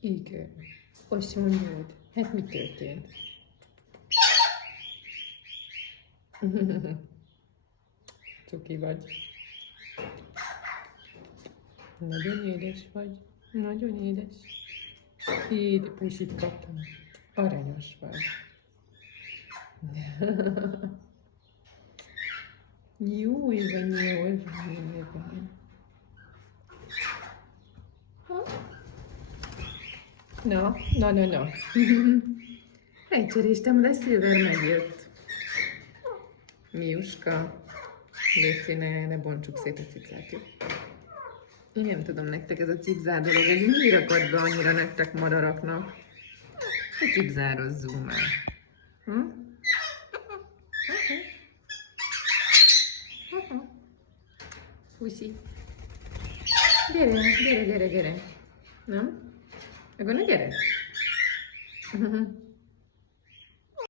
Igen. Azt mondod. Hát mi történt? Cuki vagy. Nagyon édes vagy. Nagyon édes. Így pusit kaptam. Aranyos vagy. Jól van, jól van, jól van. Na. Egyszerűstem, de Szilver megjött. Miuska. Léci, ne bontsuk szét a cipzát, jó? Én nem tudom nektek, ez a cipzár dolog, ez mi rakott be annyira nektek madaraknak? A cipzározzunk már. Puszi. Gyere. Nem? Akkor ne gyere.